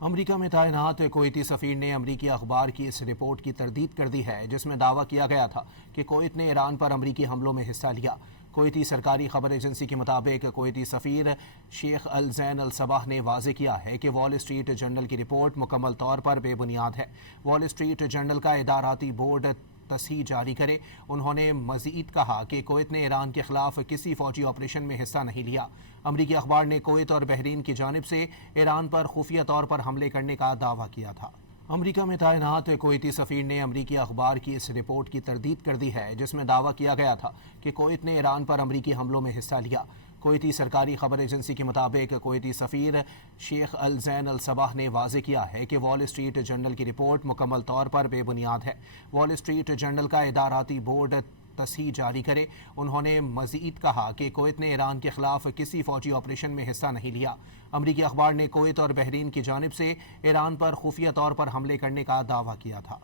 امریکہ میں تعینات کویتی سفیر نے امریکی اخبار کی اس رپورٹ کی تردید کر دی ہے جس میں دعویٰ کیا گیا تھا کہ کویت نے ایران پر امریکی حملوں میں حصہ لیا۔ کویتی سرکاری خبر ایجنسی کے مطابق کویتی سفیر شیخ الزین الصباح نے واضح کیا ہے کہ وال اسٹریٹ جرنل کی رپورٹ مکمل طور پر بے بنیاد ہے۔ وال اسٹریٹ جرنل کا اداراتی بورڈ تصحیح جاری کرے۔ انہوں نے مزید کہا کہ کویت نے ایران کے خلاف کسی فوجی آپریشن میں حصہ نہیں لیا۔ امریکی اخبار نے کویت اور بحرین کی جانب سے ایران پر خفیہ طور پر حملے کرنے کا دعویٰ کیا تھا۔ امریکہ میں تعینات کویتی سفیر نے امریکی اخبار کی اس رپورٹ کی تردید کر دی ہے جس میں دعویٰ کیا گیا تھا کہ کویت نے ایران پر امریکی حملوں میں حصہ لیا۔ کویتی سرکاری خبر ایجنسی کے مطابق کویتی سفیر شیخ الزین الصباح نے واضح کیا ہے کہ وال اسٹریٹ جرنل کی رپورٹ مکمل طور پر بے بنیاد ہے۔ وال اسٹریٹ جرنل کا اداراتی بورڈ تصحیح جاری کرے۔ انہوں نے مزید کہا کہ کویت نے ایران کے خلاف کسی فوجی آپریشن میں حصہ نہیں لیا۔ امریکی اخبار نے کویت اور بحرین کی جانب سے ایران پر خفیہ طور پر حملے کرنے کا دعویٰ کیا تھا۔